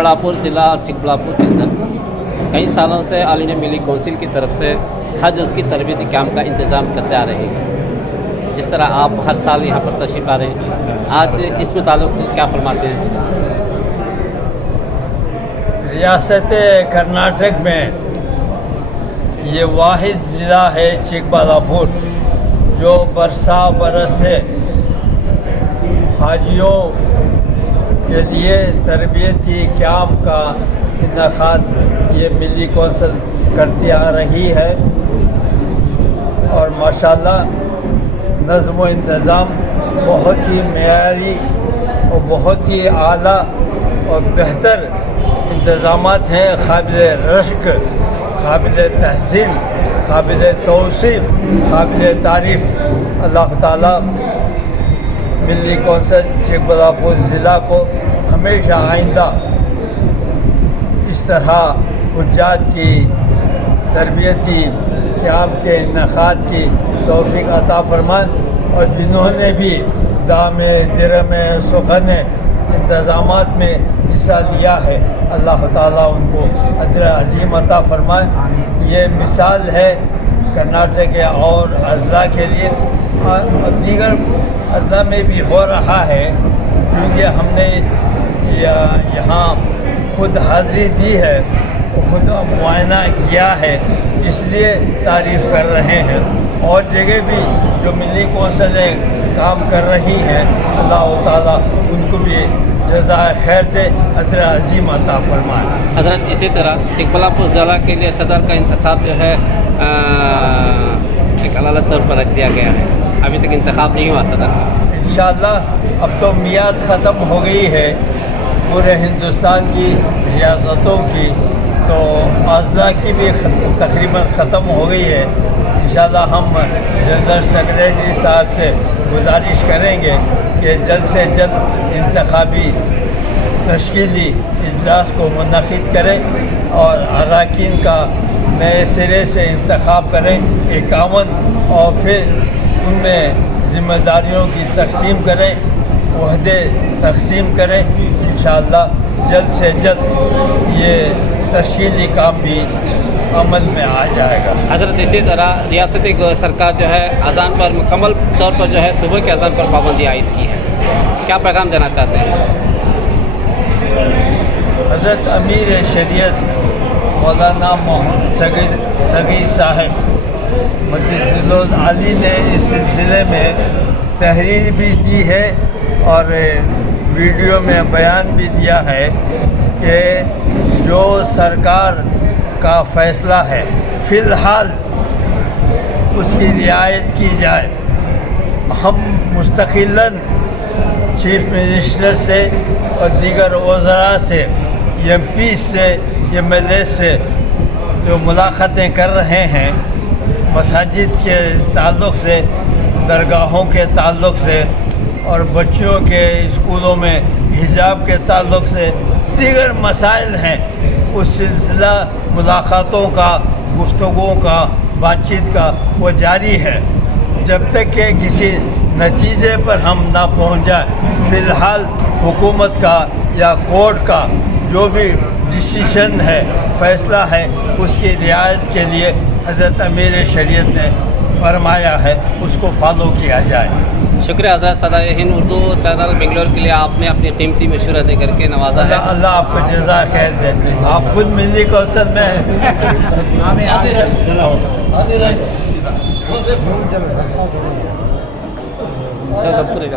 चिकबड़ापुर ज़िला और चिकबड़ापुर के अंदर कई सालों से ऑल इंडिया मिली कौंसिल की तरफ से हज उसकी तरबियती कैंप का इंतज़ाम करते आ रहे हैं। जिस तरह आप हर साल यहाँ पर तशरीफ़ आ रहे हैं, आज इस मुताल्लिक़ क्या फरमाते हैं? रियासत कर्नाटक में ये वाहिद ज़िला है चिकबड़ापुर जो बरस से हाजियों के लिए तरबियती कैंप का इनेकाद ये मिली कौंसिल करती आ रही है। और माशाल्लाह नज़्म व इंतज़ाम बहुत ही मेयारी और बहुत ही आला और बेहतर इंतज़ामात हैं, काबिल रश्क, काबिल तहसीन, काबिल तौसीफ़, काबिल तारीफ़। अल्लाह ताला मिली कौंसिल चिकबड़ापुर ज़िला को हमेशा आइंदा इस तरह हुज्जात की तरबियती कैंप के इनेकाद की तौफीक अता फरमाए। और जिन्होंने भी दामे दिरमे सुखने इंतज़ामात में हिस्सा लिया है, अल्लाह ताला उनको अजर अजीम अता फरमाए। ये मिसाल है कर्नाटक के और अज़ला के लिए और दीगर अज़ला में भी हो रहा है, क्योंकि हमने यहाँ खुद हाज़िरी दी है, खुद मुआयना किया है, इसलिए तारीफ़ कर रहे हैं। और जगह भी जो मिली कौंसिलें काम कर रही हैं, अल्लाह ताला उनको भी जज़ाए खैर दे, अजर अजीम अता फरमाए। हज़रत इसी तरह चिकबड़ापुर ज़िला के लिए सदर का इंतखाब जो है एक अलग तौर पर रख दिया गया है, अभी तक इंतखाब नहीं हुआ सदर का। इंशाअल्लाह अब तो मियाद ख़त्म हो गई है पूरे हिंदुस्तान की रियासतों की, तो अज़ला की भी तकरीबन ख़त्म हो गई है। इंशाअल्लाह हम जनरल सेक्रेटरी साहब से गुजारिश करेंगे कि जल्द से जल्द इंतखाबी तश्कीली इजलास को मुनक़िद करें और अरकान का नए सिरे से इंतखाब करें 51, और फिर उनमें ज़िम्मेदारियों की तकसीम करें, ओहदे तकसीम करें। इंशाअल्लाह जल्द से जल्द ये तश्कीली काम भी अमल में आ जाएगा। हज़रत इसी तरह रियासती सरकार जो है अज़ान पर मुकम्मल तौर पर जो है सुबह के अज़ान पर पाबंदी आई थी है, क्या पैगाम देना चाहते हैं? हज़रत अमीर शरीयत मौलाना मोहम्मद सगीर साहब मजलिस आली ने इस सिलसिले में तहरीर भी दी है और वीडियो में बयान भी दिया है कि जो सरकार का फ़ैसला है फ़िलहाल उसकी रियायत की जाए। हम मुस्तक़िलन चीफ मिनिस्टर से और दीगर वज़रा से, MP से, MLA से जो मुलाक़ातें कर रहे हैं, मसाजिद के ताल्लुक़ से, दरगाहों के ताल्लुक़ से और बच्चियों के स्कूलों में हिजाब के ताल्लुक़ से दीगर मसाइल हैं, उस सिलसिला मुलाक़ातों का, गुफ्तगुओं का, बातचीत का वो जारी है। जब तक कि किसी नतीजे पर हम ना पहुंच जाए, फ़िलहाल हुकूमत का या कोर्ट का जो भी डिसीशन है, फ़ैसला है, उसकी रियायत के लिए हज़रत अमीर शरीयत ने फरमाया है, उसको फॉलो किया जाए। शुक्रिया हज़रत। सदाए हिंद उर्दू चैनल बेंगलोर के लिए आपने अपनी कीमती मशवरा दे करके नवाजा है। अल्लाह आपको जज़ा खैर दे। आप खुद मिली कौंसिल में पूरे